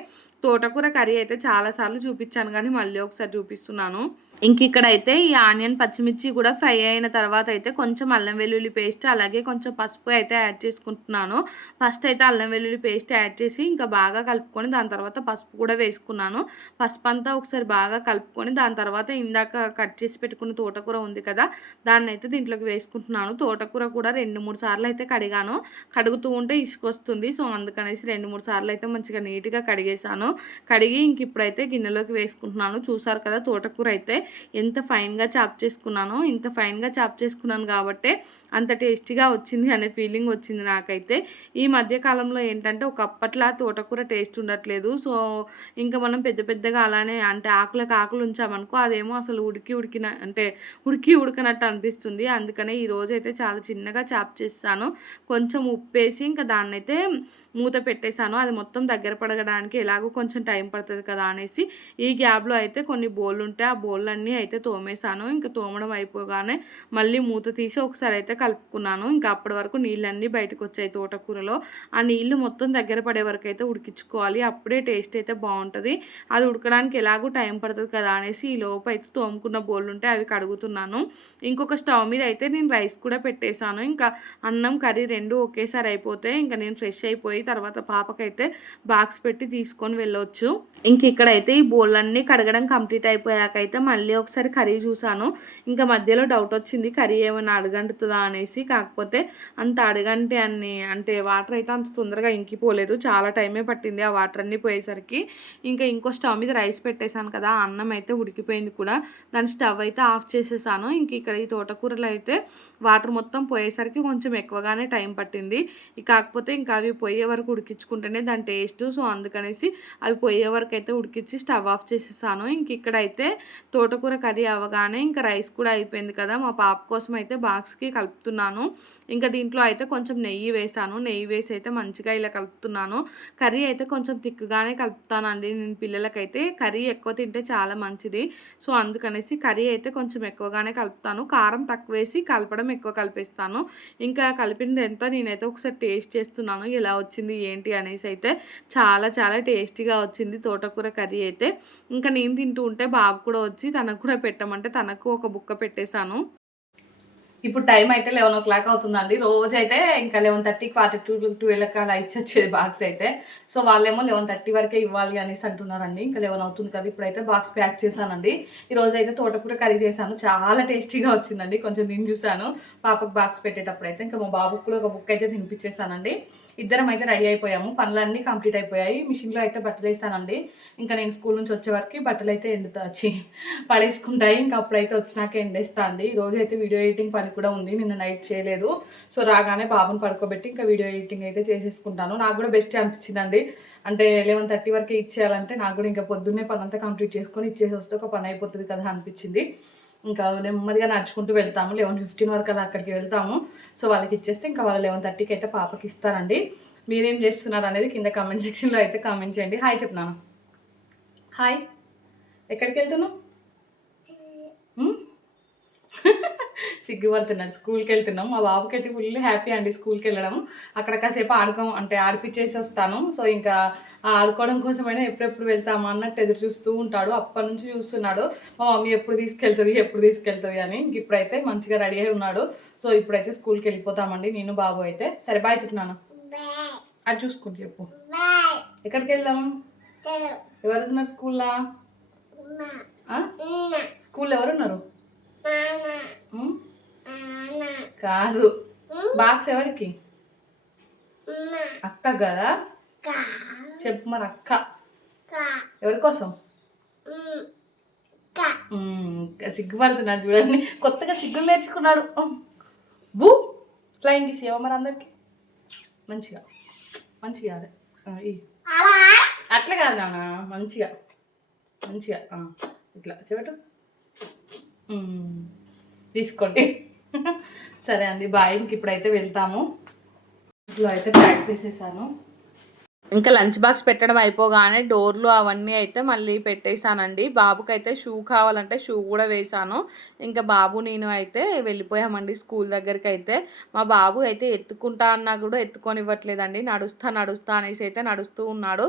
S1: తోటకూర కర్రీ అయితే చాలాసార్లు చూపించాను కానీ మళ్ళీ ఒకసారి చూపిస్తున్నాను. ఇంక ఇక్కడ అయితే ఈ ఆనియన్ పచ్చిమిర్చి కూడా ఫ్రై అయిన తర్వాత అయితే కొంచెం అల్లం వెల్లుల్లి పేస్ట్ అలాగే కొంచెం పసుపు అయితే యాడ్ చేసుకుంటున్నాను. ఫస్ట్ అయితే అల్లం వెల్లుల్లి పేస్ట్ యాడ్ చేసి ఇంకా బాగా కలుపుకొని దాని తర్వాత పసుపు కూడా వేసుకున్నాను. పసుపు అంతా ఒకసారి బాగా కలుపుకొని దాని తర్వాత ఇందాక కట్ చేసి పెట్టుకున్న తోటకూర ఉంది కదా దాన్ని అయితే దీంట్లోకి వేసుకుంటున్నాను. తోటకూర కూడా రెండు మూడు సార్లు అయితే కడిగాను. కడుగుతూ ఉంటే ఇసుకొస్తుంది. సో అందుకనేసి రెండు మూడు సార్లు అయితే మంచిగా నీట్గా కడిగేసాను కడిగి ఇంక ఇప్పుడైతే గిన్నెలోకి వేసుకుంటున్నాను. చూసారు కదా తోటకూర అయితే. ఎంత ఫైన్గా చాప్ చేసుకున్నానో ఇంత ఫైన్గా చాప్ చేసుకున్నాను కాబట్టే అంత టేస్టీగా వచ్చింది అనే ఫీలింగ్ వచ్చింది నాకైతే. ఈ మధ్యకాలంలో ఏంటంటే ఒక అప్పట్లా తోటకూర టేస్ట్ ఉండట్లేదు. సో ఇంకా మనం పెద్ద పెద్దగా అలానే అంటే ఆకులకు ఆకులు ఉంచామనుకో అదేమో అసలు ఉడికి ఉడికిన అంటే ఉడికి ఉడకనట్టు అనిపిస్తుంది. అందుకనే ఈరోజు అయితే చాలా చిన్నగా చాప్ చేస్తాను. కొంచెం ఉప్పేసి ఇంకా దాన్నైతే మూత పెట్టేశాను. అది మొత్తం దగ్గర పడగడానికి ఎలాగో కొంచెం టైం పడుతుంది కదా అనేసి ఈ గ్యాప్లో అయితే కొన్ని బోళ్ళు ఉంటాయి ఆ బోళ్ళన్నీ అయితే తోమేశాను. ఇంకా తోమడం అయిపోగానే మళ్ళీ మూత తీసి ఒకసారి అయితే కలుపుకున్నాను. ఇంకా అప్పటి వరకు నీళ్ళన్నీ బయటకు వచ్చాయి తోటకూరలో. ఆ నీళ్ళు మొత్తం దగ్గర పడే వరకు అయితే ఉడికించుకోవాలి. అప్పుడే టేస్ట్ అయితే బాగుంటుంది. అది ఉడకడానికి ఎలాగో టైం పడుతుంది కదా అనేసి ఈ లోపు అయితే తోముకున్న బోళ్ళు ఉంటే అవి కడుగుతున్నాను. ఇంకొక స్టవ్ మీద అయితే నేను రైస్ కూడా పెట్టేశాను. ఇంకా అన్నం కర్రీ రెండు ఒకేసారి అయిపోతే ఇంకా నేను ఫ్రెష్ అయిపోయి తర్వాత పాపకైతే బాక్స్ పెట్టి తీసుకొని వెళ్ళొచ్చు. ఇంక ఇక్కడైతే ఈ బోళ్ళన్నీ కడగడం కంప్లీట్ అయిపోయాకైతే మళ్ళీ ఒకసారి కర్రీ చూసాను ఇంకా మధ్యలో డౌట్ వచ్చింది కర్రీ ఏమైనా అడగంటుతుందా అనేసి. కాకపోతే అంత అడగంటే అన్ని అంటే వాటర్ అయితే అంత తొందరగా ఇంకిపోలేదు. చాలా టైమే పట్టింది ఆ వాటర్ అన్నీ పోయేసరికి. ఇంకా ఇంకో స్టవ్ మీద రైస్ పెట్టేశాను కదా అన్నం అయితే ఉడికిపోయింది కూడా. దాని స్టవ్ అయితే ఆఫ్ చేసేసాను. ఇంక ఇక్కడ ఈ తోటకూరలు అయితే వాటర్ మొత్తం పోయేసరికి కొంచెం ఎక్కువగానే టైం పట్టింది. కాకపోతే ఇంకా అవి పోయే వరకు ఉడికించుకుంటేనే దాని టేస్ట్ సో అందుకనేసి అవి పోయే వరకు అయితే ఉడికించి స్టవ్ ఆఫ్ చేసేసాను. ఇంక ఇక్కడైతే తోటకూర కర్రీ అవ్వగానే ఇంకా రైస్ కూడా అయిపోయింది కదా మా పాప కోసం అయితే బాక్స్కి కలుపుతున్నాను. ఇంకా దీంట్లో అయితే కొంచెం నెయ్యి వేసాను. నెయ్యి వేసి అయితే మంచిగా ఇలా కలుపుతున్నాను. కర్రీ అయితే కొంచెం తిక్కుగానే కలుపుతానండి. నేను పిల్లలకైతే కర్రీ ఎక్కువ తింటే చాలా మంచిది. సో అందుకనేసి కర్రీ అయితే కొంచెం ఎక్కువగానే కలుపుతాను. కారం తక్కువ వేసి కలపడం ఎక్కువ కలిపేస్తాను. ఇంకా కలిపింది ఎంత నేనైతే ఒకసారి టేస్ట్ చేస్తున్నాను. ఎలా వచ్చింది వచ్చింది ఏంటి అనేసి అయితే చాలా చాలా టేస్టీగా వచ్చింది తోటకూర కర్రీ అయితే. ఇంకా నేను తింటూ ఉంటే బాబు కూడా వచ్చి తనకు కూడా పెట్టమంటే తనకు ఒక బుక్క పెట్టేశాను. ఇప్పుడు టైం అయితే లెవెన్ ఓ క్లాక్ అవుతుందండి. రోజు అయితే ఇంకా eleven thirty quarter to twelve అలా ఇచ్చి బాక్స్ అయితే. సో వాళ్ళేమో లెవెన్ థర్టీ వరకే ఇవ్వాలి అనేసి అంటున్నారండి. ఇంకా లెవెన్ అవుతుంది కదా ఇప్పుడైతే బాక్స్ ప్యాక్ చేశానండి. ఈ అయితే తోటకూర కర్రీ చేశాను. చాలా టేస్టీగా వచ్చిందండి. కొంచెం తిని చూశాను. పాపకు బాక్స్ పెట్టేటప్పుడు అయితే ఇంకా మా బాబుకు కూడా ఒక బుక్ అయితే తినిపించేసానండి ఇద్దరం అయితే రెడీ అయిపోయాము. పనులన్నీ కంప్లీట్ అయిపోయాయి. మిషన్లో అయితే బట్టలు వేస్తానండి. ఇంకా నేను స్కూల్ నుంచి వచ్చే వరకు బట్టలు అయితే ఎండుతా వచ్చి పడేసుకుంటాయి. ఇంకా అప్పుడైతే వచ్చినాక ఎండేస్తా అండి. ఈరోజు అయితే వీడియో ఎడిటింగ్ పని కూడా ఉంది. నిన్న నైట్ చేయలేదు. సో రాగానే బాబుని పడుకోబెట్టి ఇంకా వీడియో ఎడిటింగ్ అయితే చేసేసుకుంటాను. నాకు కూడా బెస్ట్ అనిపించిందండి. అంటే లెవెన్ థర్టీ వరకు ఇచ్చేయాలంటే నాకు కూడా ఇంకా పొద్దున్నే పని అంతా కంప్లీట్ చేసుకొని ఇచ్చేసి వస్తే ఒక పని అయిపోతుంది కదా అనిపించింది. ఇంకా నెమ్మదిగా నడుచుకుంటూ వెళ్తాము. లెవెన్ ఫిఫ్టీన్ వరకు అలా అక్కడికి వెళ్తాము. సో వాళ్ళకి ఇచ్చేస్తే ఇంకా వాళ్ళు లెవెన్ థర్టీకి అయితే పాపకి ఇస్తారండి. మీరేం చేస్తున్నారు అనేది కింద కామెంట్ సెక్షన్లో అయితే కామెంట్ చేయండి. హాయ్ చెప్పినాను హాయ్ ఎక్కడికి వెళ్తున్నావు? ఉమ్? సిగ్గుపడుతున్నాడు. స్కూల్కి వెళ్తున్నాం. మా బాబుకి అయితే ఫుల్ హ్యాపీ అండి స్కూల్కి వెళ్ళడం. అక్కడ కాసేపు ఆడుకో అంటే ఆడిపించేసి వస్తాను. సో ఇంకా ఆ ఆడుకోవడం కోసమైనా ఎప్పుడెప్పుడు వెళ్తామా అన్నట్టు ఎదురు చూస్తూ ఉంటాడు. అప్పటి నుంచి చూస్తున్నాడు. మా మమ్మీ ఎప్పుడు తీసుకెళ్తుంది? ఎప్పుడు తీసుకెళ్తుంది? అని ఇంక ఇప్పుడైతే మంచిగా రెడీ అయి ఉన్నాడు. సో ఇప్పుడైతే స్కూల్కి వెళ్ళిపోతామండి నేను బాబు అయితే. సరే బాయ్ చెప్తున్నాను అది చూసుకుంటూ చెప్పు. ఎక్కడికి వెళ్దాం? ఎవరు ఉన్నారు స్కూల్లో? స్కూల్లో ఎవరు ఉన్నారు? ఉమ్? కాదు. బాక్స్ ఎవరికి? అక్క కదా? చెప్పు మరి అక్క. ఎవరి కోసం? సిగ్గుపడుతున్నాడు చూడండి. కొత్తగా సిగ్గులు నేర్చుకున్నాడు. బూ. ఫ్లయింగ్ కిస్ ఇవ్వ మరి అందరికి? మంచిగా. మంచిగా అదే. అట్లా కాదు నాన్న. మంచిగా. మంచిగా. ఇట్లా. ఉమ్, తీసుకోండి. సరే అండి బాయ్. ఇంక ఇప్పుడైతే వెళ్తాము. ఇట్లా అయితే ప్యాక్ చేసేసాను. ఇంకా లంచ్ బాక్స్ పెట్టడం అయిపోగానే డోర్లు అవన్నీ అయితే మళ్ళీ పెట్టేశానండి. బాబుకి అయితే షూ కావాలంటే షూ కూడా వేశాను. ఇంకా బాబు నేను అయితే వెళ్ళిపోయామండి స్కూల్ దగ్గరికి అయితే మా బాబు అయితే ఎత్తుకుంటా అన్నా కూడా ఎత్తుకొని ఇవ్వట్లేదండి నడుస్తా నడుస్తా అనేసి అయితే నడుస్తూ ఉన్నాడు.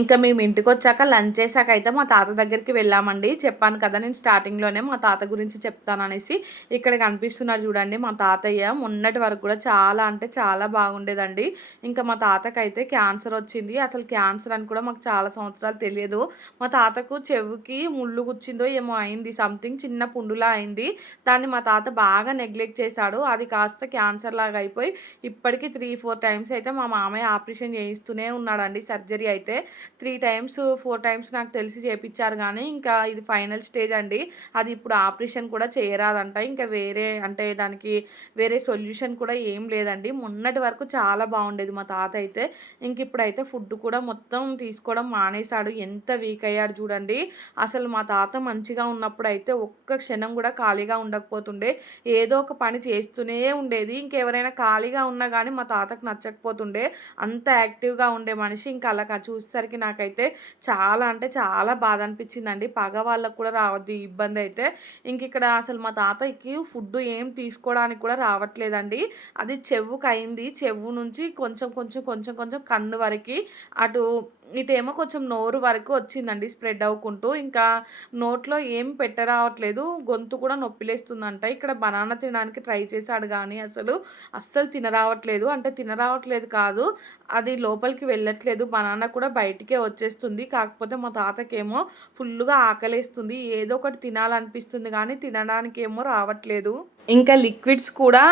S1: ఇంకా మేము ఇంటికి వచ్చాక లంచ్ చేశాక అయితే మా తాత దగ్గరికి వెళ్ళామండి. చెప్పాను కదా నేను స్టార్టింగ్లోనే మా తాత గురించి చెప్తాను అనేసి ఇక్కడ కనిపిస్తున్నారు చూడండి. మా తాతయ్య మొన్నటి వరకు కూడా చాలా అంటే చాలా బాగుండేదండి. ఇంకా మా తాతకైతే క్యాన్సర్ వచ్చి వచ్చింది. అసలు క్యాన్సర్ అని కూడా మాకు చాలా సంవత్సరాలు తెలియదు. మా తాతకు చెవికి ముళ్ళు గుచ్చిందో ఏమో అయింది. సంథింగ్ చిన్న పుండులా అయింది. దాన్ని మా తాత బాగా నెగ్లెక్ట్ చేశాడు. అది కాస్త క్యాన్సర్ లాగా అయిపోయి ఇప్పటికీ త్రీ ఫోర్ టైమ్స్ అయితే మా మామయ్య ఆపరేషన్ చేయిస్తూనే ఉన్నాడండి సర్జరీ అయితే. త్రీ టైమ్స్ ఫోర్ టైమ్స్ నాకు తెలిసి చేపించారు కానీ ఇంకా ఇది ఫైనల్ స్టేజ్ అండి. అది ఇప్పుడు ఆపరేషన్ కూడా చేయరాదంట. ఇంకా వేరే అంటే దానికి వేరే సొల్యూషన్ కూడా ఏం లేదండి. మొన్నటి వరకు చాలా బాగుండేది మా తాత అయితే. ఇంక ఇప్పుడైతే ఫుడ్ కూడా మొత్తం తీసుకోవడం మానేశాడు. ఎంత వీక్ అయ్యాడు చూడండి. అసలు మా తాత మంచిగా ఉన్నప్పుడు అయితే ఒక్క క్షణం కూడా ఖాళీగా ఉండకపోతుండే. ఏదో ఒక పని చేస్తూనే ఉండేది. ఇంకెవరైనా ఖాళీగా ఉన్నా కానీ మా తాతకు నచ్చకపోతుండే. అంత యాక్టివ్గా ఉండే మనిషి. ఇంకా అలా చూసేసరికి నాకైతే చాలా అంటే చాలా బాధ అనిపించిందండి పగ వాళ్ళకు కూడా రావద్దు ఇబ్బంది అయితే. ఇంక ఇక్కడ అసలు మా తాతకి ఫుడ్ ఏం తీసుకోవడానికి కూడా రావట్లేదండి. అది చెవుకు అయింది చెవు నుంచి కొంచెం కొంచెం కొంచెం కొంచెం కన్ను వరకు అటు ఇటేమో కొంచెం నోరు వరకు వచ్చిందండి స్ప్రెడ్ అవ్వకుంటూ ఇంకా నోట్లో ఏం పెట్టరావట్లేదు. గొంతు కూడా నొప్పిలేస్తుందంట. ఇక్కడ బనానా తినడానికి ట్రై చేశాడు కానీ అసలు అస్సలు తినరావట్లేదు. అంటే తినరావట్లేదు కాదు అది లోపలికి వెళ్ళట్లేదు. బనానా కూడా బయటికే వచ్చేస్తుంది. కాకపోతే మా తాతకేమో ఫుల్గా ఆకలేస్తుంది. ఏదో ఒకటి తినాలనిపిస్తుంది కానీ తినడానికి ఏమో రావట్లేదు. ఇంకా లిక్విడ్స్ కూడా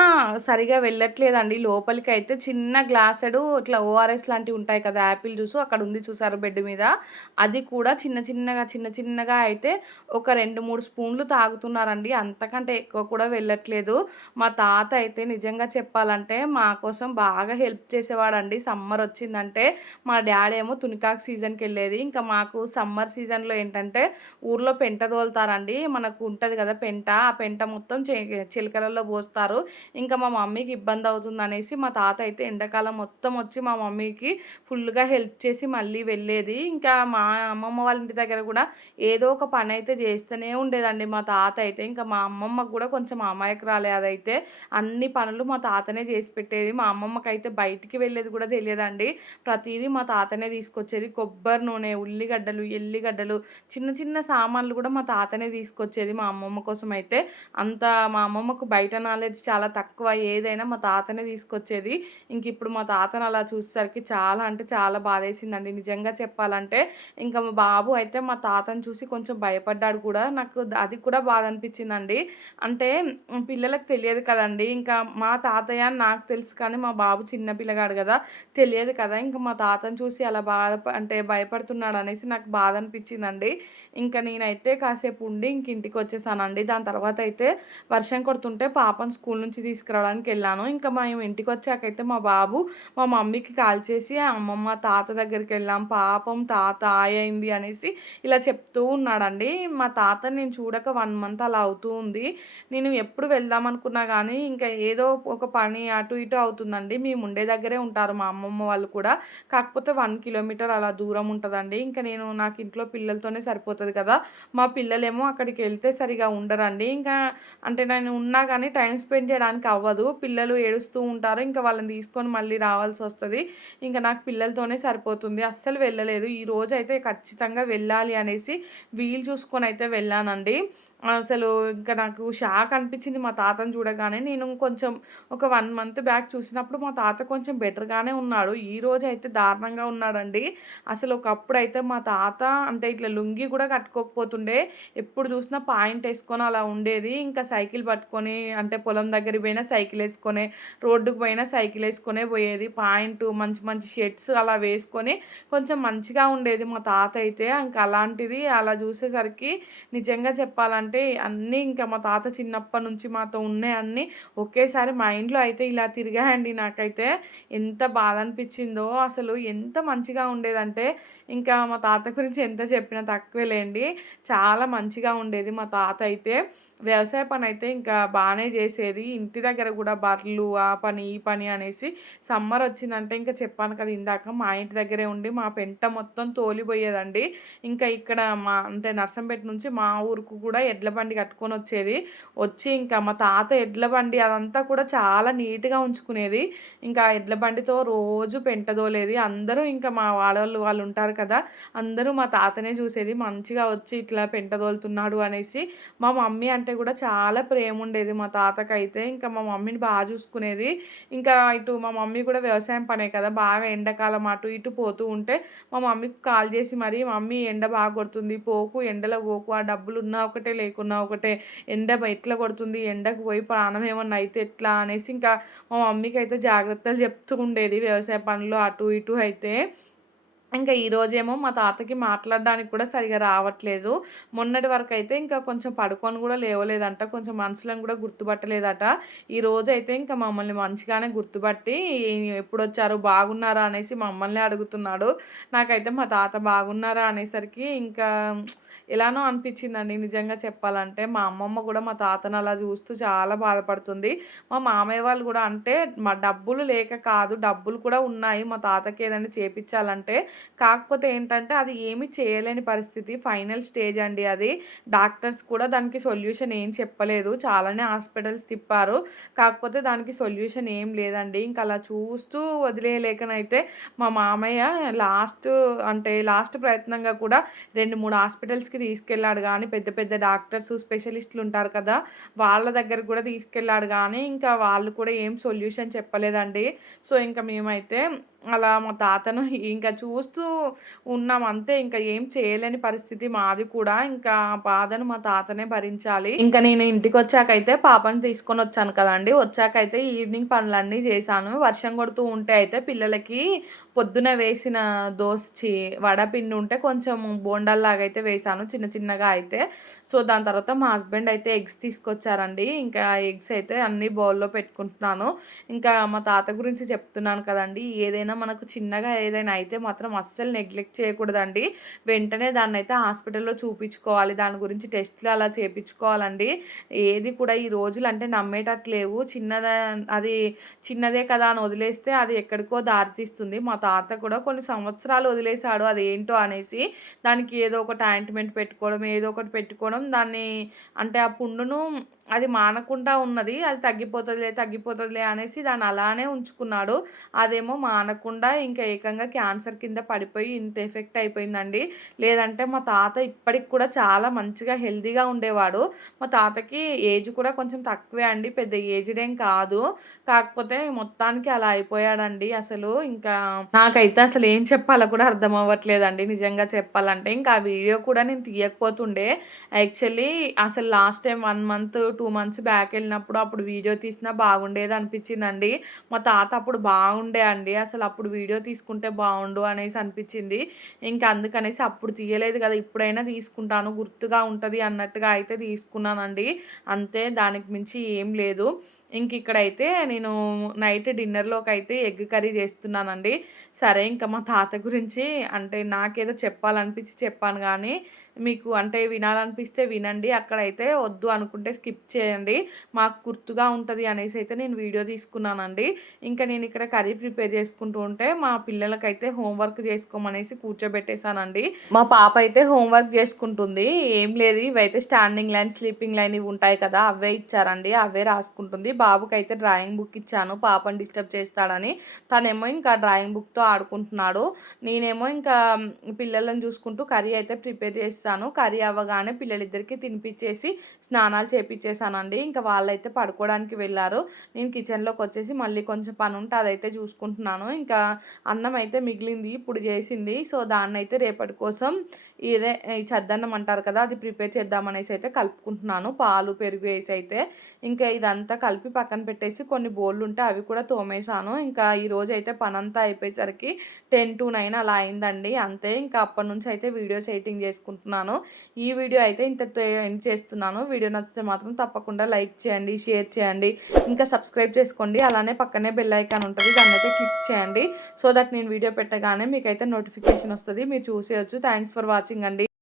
S1: సరిగా వెళ్ళట్లేదండి. లోపలికి అయితే చిన్న గ్లాసెడు ఇట్లా ఓఆర్ఎస్ లాంటివి ఉంటాయి కదా యాపిల్ జ్యూస్ అక్కడ ఉంది చూసారు బెడ్ మీద. అది కూడా చిన్న చిన్నగా చిన్న చిన్నగా అయితే ఒక రెండు మూడు స్పూన్లు తాగుతున్నారండి. అంతకంటే ఎక్కువ కూడా వెళ్ళట్లేదు. మా తాత అయితే నిజంగా చెప్పాలంటే మా కోసం బాగా హెల్ప్ చేసేవాడండి. సమ్మర్ వచ్చిందంటే మా డాడీ ఏమో తునికాకు సీజన్కి వెళ్ళేది. ఇంకా మాకు సమ్మర్ సీజన్లో ఏంటంటే ఊర్లో పెంట తోలుతారండి. మనకు ఉంటుంది కదా పెంట. ఆ పెంట మొత్తం చిలకలలో పోస్తారు. ఇంకా మా మమ్మీకి ఇబ్బంది అవుతుంది అనేసి మా తాత అయితే ఎండాకాలం మొత్తం వచ్చి మా మమ్మీకి ఫుల్గా హెల్ప్ చేసి మళ్ళీ మళ్ళీ వెళ్ళేది. ఇంకా మా అమ్మమ్మ వాళ్ళ ఇంటి దగ్గర కూడా ఏదో ఒక పని అయితే చేస్తూనే ఉండేదండి మా తాత అయితే. ఇంకా మా అమ్మమ్మకు కూడా కొంచెం అమాయకురాలే అదైతే. అన్ని పనులు మా తాతనే చేసి పెట్టేది. మా అమ్మమ్మకి అయితే బయటికి వెళ్ళేది కూడా తెలియదండి. ప్రతిదీ మా తాతనే తీసుకొచ్చేది. కొబ్బరి నూనె ఉల్లిగడ్డలు ఎల్లిగడ్డలు చిన్న చిన్న సామాన్లు కూడా మా తాతనే తీసుకొచ్చేది మా అమ్మమ్మ కోసం అయితే. అంత మా అమ్మమ్మకు బయట నాలెడ్జ్ చాలా తక్కువ. ఏదైనా మా తాతనే తీసుకొచ్చేది. ఇంక ఇప్పుడు మా తాతను అలా చూసేసరికి చాలా అంటే చాలా బాధేసిందండి. నిజంగా చెప్పాలంటే ఇంకా మా బాబు అయితే మా తాతను చూసి కొంచెం భయపడ్డాడు కూడా. నాకు అది కూడా బాధ అనిపించిందండి అంటే పిల్లలకు తెలియదు కదండి. ఇంకా మా తాతయ్య నాకు తెలుసు కానీ మా బాబు చిన్న పిల్లగాడు కదా తెలియదు కదా. ఇంకా మా తాతను చూసి అలా బాధ అంటే భయపడుతున్నాడు అనేసి నాకు బాధ అనిపించిందండి ఇంకా నేనైతే కాసేపు ఉండి ఇంక ఇంటికి వచ్చేసానండి. దాని తర్వాత అయితే వర్షం కొడుతుంటే పాపను స్కూల్ నుంచి తీసుకురావడానికి వెళ్ళాను. ఇంకా మేము ఇంటికి వచ్చాకైతే మా బాబు మా మమ్మీకి కాల్ చేసి అమ్మమ్మ తాత దగ్గరికి వెళ్ళాం పాపం తాత అయింది అనేసి ఇలా చెప్తూ ఉన్నాడండి. మా తాత నేను చూడక వన్ మంత్ అలా అవుతూ ఉంది. నేను ఎప్పుడు వెళ్దాం అనుకున్నా కానీ ఇంకా ఏదో ఒక పని అటు ఇటు అవుతుందండి. మేము ఉండే దగ్గరే ఉంటారు మా అమ్మమ్మ వాళ్ళు కూడా. కాకపోతే వన్ కిలోమీటర్ అలా దూరం ఉంటుందండి. ఇంకా నేను నాకు ఇంట్లో పిల్లలతోనే సరిపోతుంది కదా. మా పిల్లలేమో అక్కడికి వెళ్తే సరిగా ఉండరండి. ఇంకా అంటే నేను ఉన్నా కానీ టైం స్పెండ్ చేయడానికి అవ్వదు. పిల్లలు ఏడుస్తూ ఉంటారు. ఇంకా వాళ్ళని తీసుకొని మళ్ళీ రావాల్సి వస్తుంది. ఇంకా నాకు పిల్లలతోనే సరిపోతుంది. అస్సలు వెళ్ళలేదు. ఈ రోజు అయితే ఖచ్చితంగా వెళ్ళాలి అనేసి వీలు చూసుకొని అయితే వెళ్ళానండి. అసలు ఇంకా నాకు షాక్ అనిపించింది మా తాతను చూడగానే. నేను కొంచెం ఒక వన్ మంత్ బ్యాక్ చూసినప్పుడు మా తాత కొంచెం బెటర్గానే ఉన్నాడు. ఈ రోజు అయితే దారుణంగా ఉన్నాడండి. అసలు ఒకప్పుడు అయితే మా తాత అంటే ఇట్లా లుంగి కూడా కట్టుకోకపోతుండే. ఎప్పుడు చూసినా పాయింట్ వేసుకొని అలా ఉండేది. ఇంకా సైకిల్ పట్టుకొని అంటే పొలం దగ్గర పోయినా సైకిల్ వేసుకొని రోడ్డుకు పోయినా సైకిల్ వేసుకొనే పోయేది. పాయింట్ మంచి మంచి షర్ట్స్ అలా వేసుకొని కొంచెం మంచిగా ఉండేది మా తాత అయితే. ఇంకా అలాంటిది అలా చూసేసరికి నిజంగా చెప్పాలంటే అంటే అన్నీ ఇంకా మా తాత చిన్నప్పటి నుంచి మాతో ఉన్నాయి అన్నీ. ఒకేసారి ఇంట్లో అయితే ఇలా తిరిగాయండి నాకైతే. ఎంత బాధ అనిపించిందో అసలు ఎంత మంచిగా ఉండేదంటే ఇంకా మా తాత గురించి ఎంత చెప్పినా తక్కువేలేండి. చాలా మంచిగా ఉండేది మా తాత అయితే. వ్యవసాయ పని అయితే ఇంకా బాగానే చేసేది. ఇంటి దగ్గర కూడా బర్రెలు ఆ పని ఈ పని అనేసి సమ్మర్ వచ్చిందంటే ఇంకా చెప్పాను కదా ఇందాక మా ఇంటి దగ్గరే ఉండి మా పెంట మొత్తం తోలిపోయేదండి. ఇంకా ఇక్కడ మా అంటే నర్సంపేట నుంచి మా ఊరుకు కూడా ఎడ్ల బండి కట్టుకొని వచ్చేది. వచ్చి ఇంకా మా తాత ఎడ్ల బండి అదంతా కూడా చాలా నీట్గా ఉంచుకునేది. ఇంకా ఎడ్ల బండితో రోజు పెంట తోలేది. అందరూ ఇంకా మా వాడవాళ్ళు వాళ్ళు ఉంటారు కదా అందరూ మా తాతనే చూసేది. మంచిగా వచ్చి ఇట్లా పెంట తోలుతున్నాడు అనేసి మా మమ్మీ అంటే అంటే కూడా చాలా ప్రేమ ఉండేది మా తాతకైతే. ఇంకా మా మమ్మీని బాగా చూసుకునేది. ఇంకా ఇటు మా మమ్మీ కూడా వ్యవసాయం పనే కదా బాగా ఎండాకాలం అటు ఇటు పోతూ ఉంటే మా మమ్మీకి కాల్ చేసి మరి మమ్మీ ఎండ బాగా కొడుతుంది పోకు ఎండలో పోకు ఆ డబ్బులు ఉన్నా ఒకటే లేకున్నా ఒకటే ఎండ ఎట్లా కొడుతుంది ఎండకు పోయి ప్రాణం ఏమన్నా అయితే ఎట్లా? అనేసి ఇంకా మా మమ్మీకి అయితే జాగ్రత్తలు చెప్తూ ఉండేది వ్యవసాయ పనులు అటు ఇటు అయితే. ఇంకా ఈరోజేమో మా తాతకి మాట్లాడడానికి కూడా సరిగ్గా రావట్లేదు. మొన్నటి వరకు అయితే ఇంకా కొంచెం పడుకొని కూడా లేవలేదంట. కొంచెం మనుషులను కూడా గుర్తుపట్టలేదట. ఈరోజైతే ఇంకా మమ్మల్ని మంచిగానే గుర్తుపట్టి ఎప్పుడొచ్చారు, బాగున్నారా అనేసి మమ్మల్ని అడుగుతున్నాడు. నాకైతే మా తాత బాగున్నారా అనేసరికి ఇంకా ఎలానో అనిపించిందండి నిజంగా చెప్పాలంటే. మా అమ్మమ్మ కూడా మా తాతను అలా చూస్తూ చాలా బాధపడుతుంది. మా మామయ్య వాళ్ళు కూడా అంటే మా డబ్బులు లేక కాదు, డబ్బులు కూడా ఉన్నాయి మా తాతకి ఏదైనా చేపించాలంటే కాకపోతే ఏంటంటే అది ఏమి చేయలేని పరిస్థితి. ఫైనల్ స్టేజ్ అండి అది. డాక్టర్స్ కూడా దానికి సొల్యూషన్ ఏం చెప్పలేదు. చాలానే హాస్పిటల్స్ తిప్పారు. కాకపోతే దానికి సొల్యూషన్ ఏం లేదండి. ఇంకా అలా చూస్తూ వదిలేయలేకనైతే మా మామయ్య లాస్ట్ అంటే లాస్ట్ ప్రయత్నంగా కూడా 2, 3 హాస్పిటల్స్‌కి తీసుకెళ్ళాడు కానీ పెద్ద పెద్ద డాక్టర్స్, స్పెషలిస్టులు ఉంటారు కదా! వాళ్ళ దగ్గర కూడా తీసుకెళ్ళాడు కానీ ఇంకా వాళ్ళు కూడా ఏం సొల్యూషన్ చెప్పలేదండి. సో, ఇంకా మేమైతే అలా మా తాతను ఇంకా చూస్తూ ఉన్నాం అంతే. ఇంకా ఏం చేయలేని పరిస్థితి మాది కూడా. ఇంకా బాధను మా తాతనే భరించాలి. ఇంకా నేను ఇంటికి వచ్చాకైతే పాపని తీసుకొనొచ్చాను కదండీ! వచ్చాకైతే ఈవినింగ్ పనులన్నీ చేశాను. వర్షం కొడుతూ ఉంటే అయితే పిల్లలకి పొద్దున వేసిన దోసి వడపిండి ఉంటే కొంచెం బోండాల్లాగా అయితే వేశాను చిన్న చిన్నగా అయితే. సో, దాని తర్వాత మా హస్బెండ్ అయితే ఎగ్స్ తీసుకొచ్చారండి. ఇంకా ఎగ్స్ అయితే అన్ని బౌల్‌లో పెట్టుకుంటున్నాను. ఇంకా మా తాత గురించి చెప్తున్నాను కదండి ఏదైనా మనకు చిన్నగా ఏదైనా అయితే మాత్రం అస్సలు నెగ్లెక్ట్ చేయకూడదండి. వెంటనే దాన్నైతే హాస్పిటల్‌లో చూపించుకోవాలి. దాని గురించి టెస్ట్‌లు అలా చేపించుకోవాలండి. ఏది కూడా ఈ రోజులు అంటే నమ్మేటట్లేవు చిన్నదా అది చిన్నదే కదా అని వదిలేస్తే అది ఎక్కడికో దారితీస్తుంది. మా తాత కూడా కొన్ని సంవత్సరాలు వదిలేసాడు అదేంటో అనేసి. దానికి ఏదో ఒకటి ఆయింట్‌మెంట్ పెట్టుకోవడం, ఏదో ఒకటి పెట్టుకోవడం దాన్ని అంటే ఆ పుండును అది మానకుండా ఉన్నది. అది తగ్గిపోతుందిలే తగ్గిపోతుందిలే అనేసి దాన్ని అలానే ఉంచుకున్నాడు. అదేమో మానకుండా ఇంకా ఏకంగా క్యాన్సర్ కింద పడిపోయి ఇంత ఎఫెక్ట్ అయిపోయిందండి. లేదంటే మా తాత ఇప్పటికి కూడా చాలా మంచిగా హెల్దీగా ఉండేవాడు. మా తాతకి ఏజ్ కూడా కొంచెం తక్కువే అండి. పెద్ద ఏజ్డ్ ఏం కాదు. కాకపోతే మొత్తానికి అలా అయిపోయాడండి అసలు. ఇంకా నాకైతే అసలు ఏం చెప్పాలో కూడా అర్థం అవ్వట్లేదండి నిజంగా చెప్పాలంటే. ఇంకా ఆ వీడియో కూడా నేను తీయకపోతుండే. యాక్చువల్లీ అసలు last time one month, two months back వెళ్ళినప్పుడు అప్పుడు వీడియో తీసినా బాగుండేది అనిపించిందండి. మా తాత అప్పుడు బాగుండే అండి. అసలు అప్పుడు వీడియో తీసుకుంటే బాగుండు అనేసి అనిపించింది. ఇంకా అందుకనేసి అప్పుడు తీయలేదు కదా! ఇప్పుడైనా తీసుకుంటాను గుర్తుగా ఉంటుంది అన్నట్టుగా అయితే తీసుకున్నానండి. అంతే దానికి మించి ఏం లేదు. ఇంక ఇక్కడైతే నేను నైట్ డిన్నర్లోకి అయితే ఎగ్ కర్రీ చేస్తున్నానండి. సరే ఇంకా మా తాత గురించి అంటే నాకేదో చెప్పాలనిపించి చెప్పాను కానీ మీకు అంటే వినాలనిపిస్తే వినండి. అక్కడైతే వద్దు అనుకుంటే స్కిప్ చేయండి. మాకు గుర్తుగా ఉంటుంది అనేసి అయితే నేను వీడియో తీసుకున్నానండి. ఇంకా నేను ఇక్కడ కర్రీ ప్రిపేర్ చేసుకుంటూ ఉంటే మా పిల్లలకైతే హోంవర్క్ చేసుకోమనేసి కూర్చోబెట్టేసానండి. మా పాప అయితే హోంవర్క్ చేసుకుంటుంది. ఏం లేదు ఇవైతే స్టాండింగ్ లైన్, స్లీపింగ్ లైన్ ఇవి ఉంటాయి కదా! అవే ఇచ్చారండి. అవే రాసుకుంటుంది. బాబుకైతే డ్రాయింగ్ బుక్ ఇచ్చాను. పాపని డిస్టర్బ్ చేస్తాడని. తనేమో ఇంకా డ్రాయింగ్ బుక్‌తో ఆడుకుంటున్నాడు. నేనేమో ఇంకా పిల్లలను చూసుకుంటూ కర్రీ అయితే ప్రిపేర్ చేసి చేసేసాను. కర్రీ అవ్వగానే పిల్లలిద్దరికీ తినిపించేసి స్నానాలు చేపిచ్చేసానండి. ఇంకా వాళ్ళైతే పడుకోవడానికి వెళ్ళారు. నేను కిచెన్లోకి వచ్చేసి మళ్ళీ కొంచెం పని ఉంటే అదైతే చూసుకుంటున్నాను. ఇంకా అన్నం అయితే మిగిలింది ఇప్పుడు చేసింది. సో, దాన్నైతే రేపటి కోసం ఇదే ఈ చద్దన్నం అంటారు కదా! అది ప్రిపేర్ చేద్దామనేసి అయితే కలుపుకుంటున్నాను. పాలు, పెరుగు వేసి అయితే. ఇంకా ఇదంతా కలిపి పక్కన పెట్టేసి కొన్ని బోళ్ళుంటే అవి కూడా తోమేసాను. ఇంకా ఈరోజైతే పనంతా అయిపోయేసరికి 10-9 అలా అయిందండి. అంతే ఇంకా అప్పటి నుంచి అయితే వీడియోస్ ఎడిటింగ్ చేసుకుంటున్నాను. ఈ వీడియో అయితే ఇంతటితో ఎండ్ చేస్తున్నాను. వీడియో నచ్చితే మాత్రం తప్పకుండా లైక్ చేయండి, షేర్ చేయండి. ఇంకా సబ్స్క్రైబ్ చేసుకోండి. అలానే పక్కనే బెల్ ఐకాన్ దాని అయితే క్లిక్ చేయండి. సో దట్ నేను వీడియో పెట్టగానే మీకైతే నోటిఫికేషన్ వస్తుంది మీరు చూసేయచ్చు థ్యాంక్స్ ఫర్ వాచింగ్ అండి.